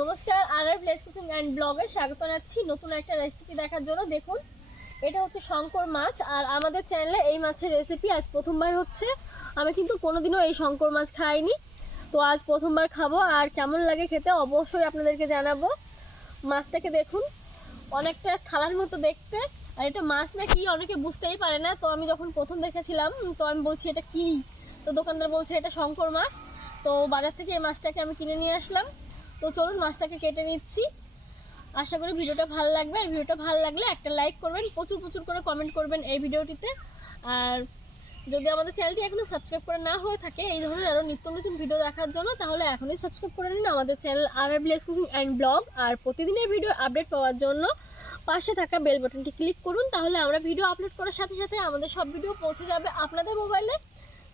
নমস্কার, আর place cooking and ব্লগে স্বাগত জানাচ্ছি নতুন একটা রেসিপি দেখার জন্য। দেখুন, এটা হচ্ছে শঙ্কর মাছ, আর আমাদের চ্যানেলে এই মাছের রেসিপি আজ প্রথমবার হচ্ছে। আমি কিন্তু কোনোদিনও এই শঙ্কর মাছ খাইনি, তো আজ প্রথমবার খাবো। আর কেমন লাগে খেতে অবশ্যই আপনাদেরকে জানাবো। মাছটাকে দেখুন, অনেকটা থালার মতো দেখতে, আর এটা মাছ না কি অনেকে বুঝতেই পারে না। তো আমি যখন প্রথম দেখেছিলাম তো আমি বলছি এটা কি, তো দোকানদার বলছে এটা শঙ্কর মাছ। তো বাজার থেকে এই মাছটাকে আমি কিনে নিয়ে আসলাম। তো চলুন মাছটাকে কেটে নিচ্ছি। আশা করি ভিডিওটা ভালো লাগবে, আর ভিডিওটা ভালো লাগলে একটা লাইক করবেন, প্রচুর প্রচুর করে কমেন্ট করবেন এই ভিডিওটিতে। আর যদি আমাদের চ্যানেলটি এখনো সাবস্ক্রাইব করে না হয়ে থাকে এই ধরনের আরও নিত্য নতুন ভিডিও দেখার জন্য, তাহলে এখনই সাবস্ক্রাইব করে নিন আমাদের চ্যানেল আর ভিলেজ কুকিং অ্যান্ড ব্লগ। আর প্রতিদিনের ভিডিও আপডেট পাওয়ার জন্য পাশে থাকা বেল বাটনটি ক্লিক করুন, তাহলে আমরা ভিডিও আপলোড করার সাথে সাথে আমাদের সব ভিডিও পৌঁছে যাবে আপনাদের মোবাইলে।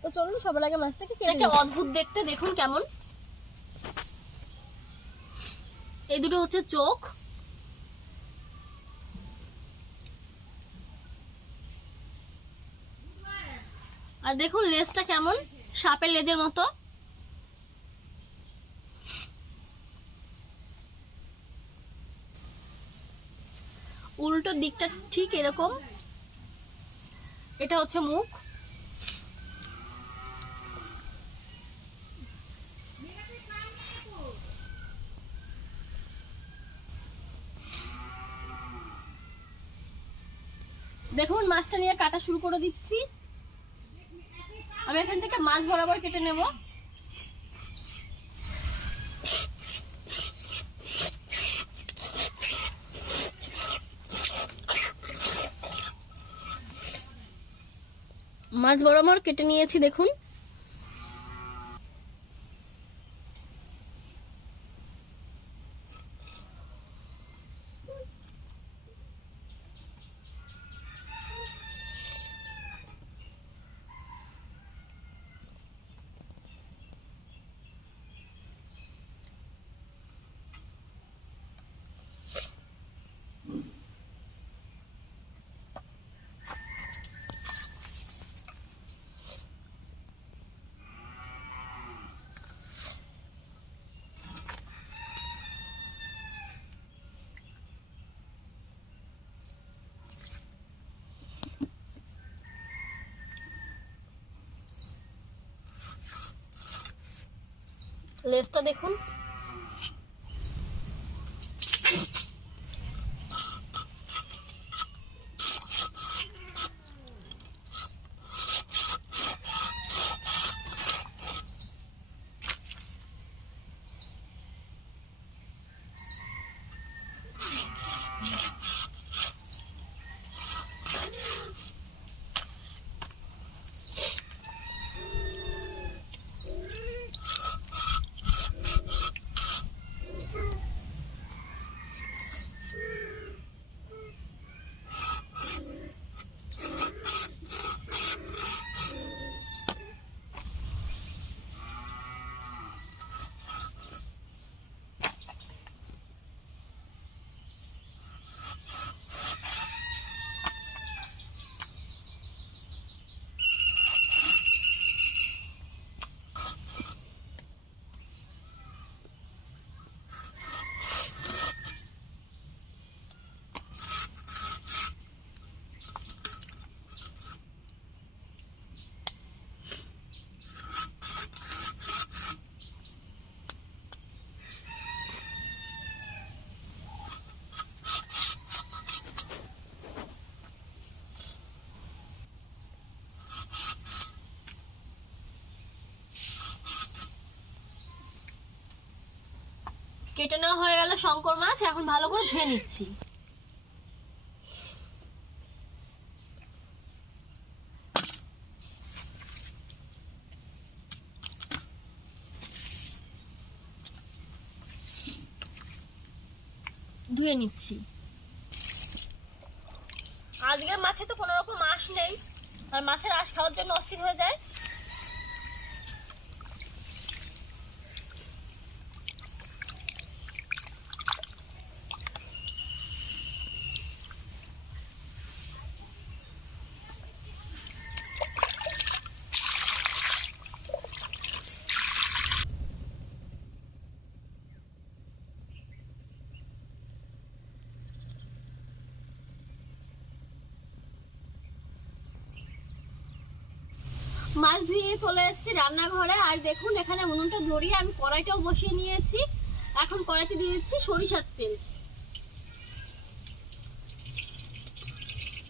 তো চলুন সবার আগে মাছটাকে কেটে। অদ্ভুত দেখতে, দেখুন কেমন। এই দুটো হচ্ছে চোখ, আর দেখুন লেজটা কেমন, সাপের লেজের মতো। উল্টো দিকটা ঠিক এরকম। এটা হচ্ছে মুখ। দেখুন মাছটা নিয়ে কাটা শুরু করে দিচ্ছি। আমি এখান থেকে মাছ বরাবর কেটে নেব। মাছ বরাবর কেটে নিয়েছি দেখুন। লেজটা দেখুন। কেটে নেওয়া হয়ে গেল শঙ্কর মাছ, এখন ভালো করে ধুয়ে নিচ্ছি। ধুয়ে নিচ্ছি। আজকের মাছে তো কোনো রকম আঁশ নেই, আর মাছের আঁশ খাওয়ার জন্য অস্থির হয়ে যায়। মাছ ধুয়ে চলে এসেছি রান্নাঘরে। আর দেখুন এখানে উনুনটা ধরিয়ে আমি কড়াইটাও বসিয়ে নিয়েছি। এখন কড়াইতে দিয়ে দিচ্ছি সরিষার তেল।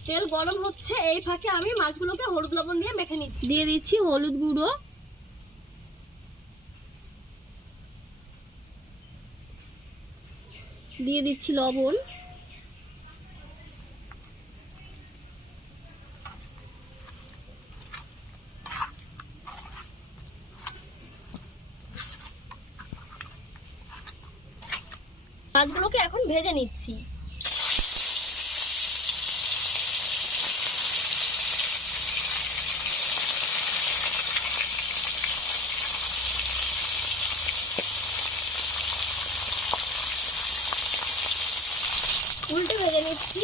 তেল গরম হচ্ছে, এই ফাঁকে আমি মাছগুলোকে হলুদ লবণ দিয়ে মেখে নিচ্ছি। দিয়ে দিচ্ছি হলুদ গুঁড়ো, দিয়ে দিচ্ছি লবণ, মাছগুলোকে এখন ভেজে নিচ্ছি। উল্টে ভেজে নিচ্ছি।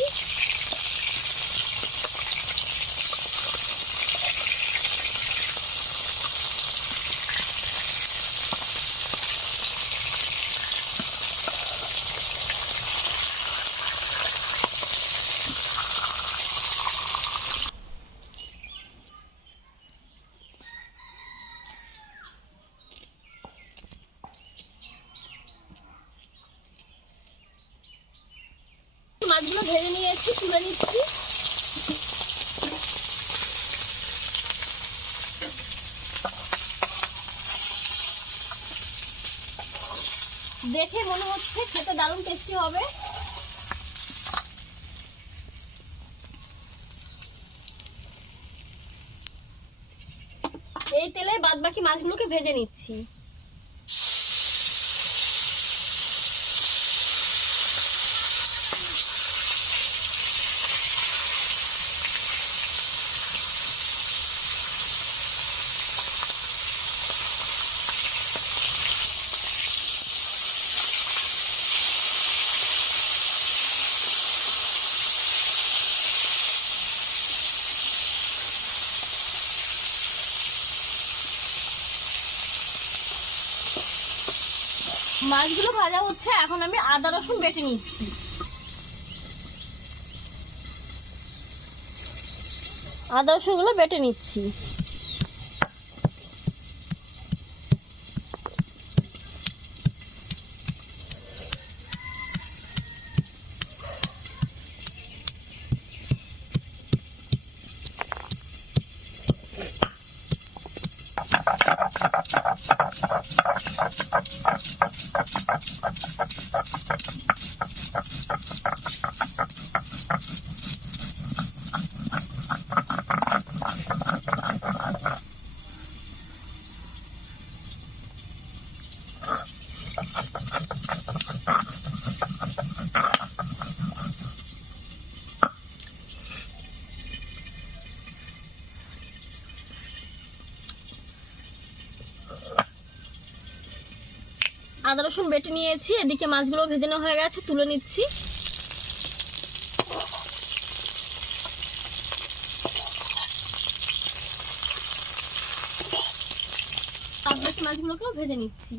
মাছগুলো ভেজে নিয়েছি, তুলে নিচ্ছি। দেখে মনে হচ্ছে খেতে দারুণ টেস্টি হবে। এই তেলে বাদবাকি মাছগুলোকে ভেজে নিচ্ছি। মাছগুলো ভাজা হচ্ছে, এখন আমি আদা রসুন বেটে নিচ্ছি। আদা রসুনগুলো বেটে নিচ্ছি। আদা রসুন বেটে নিয়েছি, এদিকে মাছগুলো ভেজে নেওয়া হয়ে গেছে, তুলে নিচ্ছি। মাছগুলোকেও ভেজে নিচ্ছি।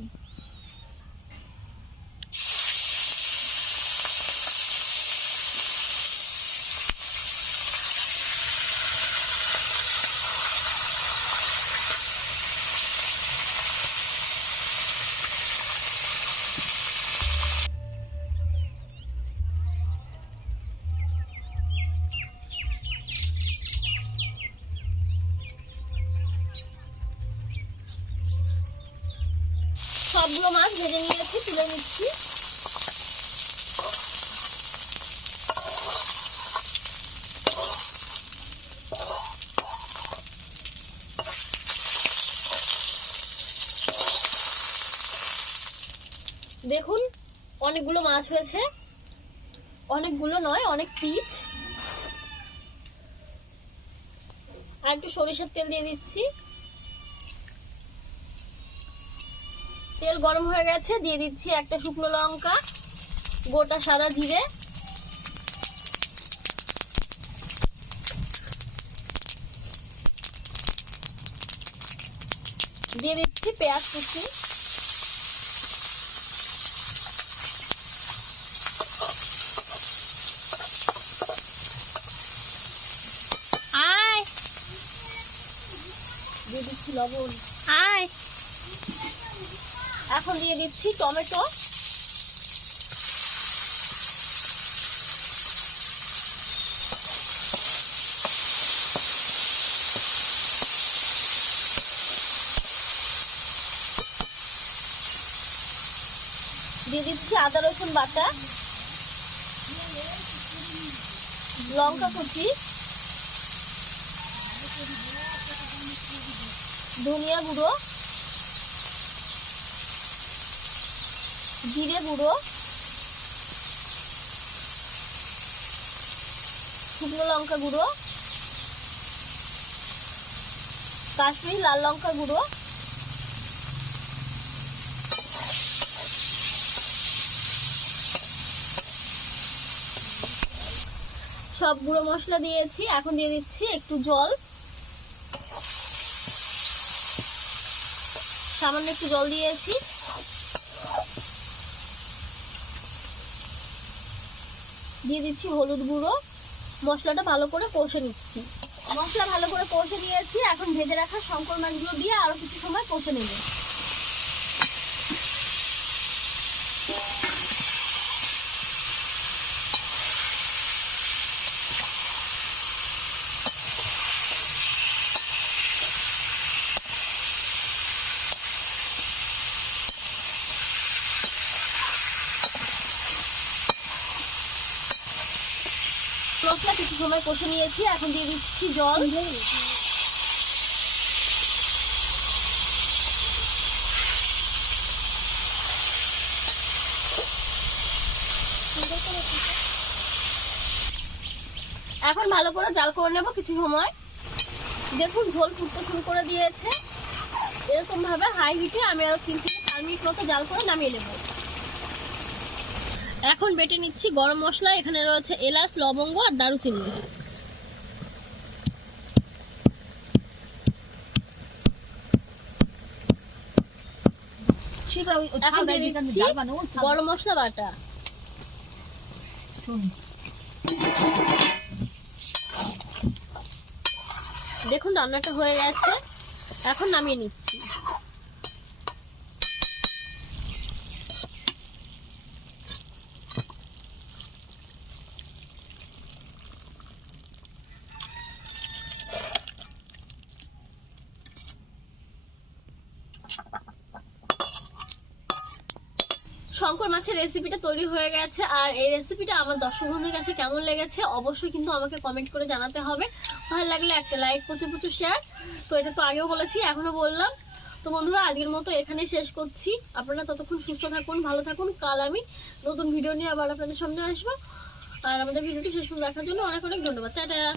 সবগুলো মাছ ভেজে নিয়েছি, তুলে নিচ্ছি। দেখুন অনেকগুলো মাছ হয়েছে, অনেকগুলো নয়, অনেক পিস। আর একটু সরিষার তেল দিয়ে দিচ্ছি। তেল গরম হয়ে গেছে, দিয়ে দিচ্ছি একটা শুকনো লঙ্কা, গোটা সাদা জিরে, দিয়ে দিচ্ছি পেঁয়াজ কুচি, দিচ্ছি লবণ। আয় এখন দিয়ে দিচ্ছি টমেটো, দিয়ে দিচ্ছি আদা রসুন বাটা, লঙ্কা কুচি, ধনিয়া গুঁড়ো, জিরে গুঁড়ো, শুকনো লঙ্কা গুঁড়ো, কাশ্মীরি লাল লঙ্কা গুঁড়ো, সব গুঁড়ো মশলা দিয়েছি। এখন দিয়ে দিচ্ছি একটু জল, সামান্য একটু জল দিয়েছি। দিয়ে দিচ্ছি হলুদ গুঁড়ো। মশলাটা ভালো করে কষে নিচ্ছি। মশলা ভালো করে কষে নিয়েছি। এখন ভেজে রাখা শঙ্কর মাছগুলো দিয়ে আরো কিছু সময় কষে নেব। মশলা কিছু সময় কষে নিয়েছি। এখন দিয়ে দিচ্ছি জল। এখন ভালো করে জাল করে নেব কিছু সময়। দেখুন ঝোল ফুটতে শুরু করে দিয়েছে। এরকম ভাবে হাই হিটে আমি আরো 3 থেকে 4 মিনিট মতো জাল করে নামিয়ে নেব। এখন বেটে নিচ্ছি গরম মশলা। এখানে রয়েছে এলাচ, লবঙ্গ আর দারুচিনি। এখন দিয়ে দিচ্ছি গরম মশলা বাটা। দেখুন রান্নাটা হয়ে গেছে। এখন নামিয়ে নিচ্ছি। শঙ্কর মাছের রেসিপিটা তৈরি হয়ে গেছে। আর এই রেসিপিটা আমার দর্শক বন্ধুদের কাছে কেমন লেগেছে অবশ্যই কিন্তু আমাকে কমেন্ট করে জানাতে হবে। ভালো লাগলে একটা লাইক, প্রচুর শেয়ার। তো এটা তো আগেও বলেছি, এখনো বললাম। তো বন্ধুরা আজকের মতো এখানেই শেষ করছি। আপনারা ততক্ষণ সুস্থ থাকুন, ভালো থাকুন। কাল আমি নতুন ভিডিও নিয়ে আবার আপনাদের সামনে আসবো। আর আমাদের ভিডিওটি শেষ পর্যন্ত দেখার জন্য অনেক ধন্যবাদ। টাটা।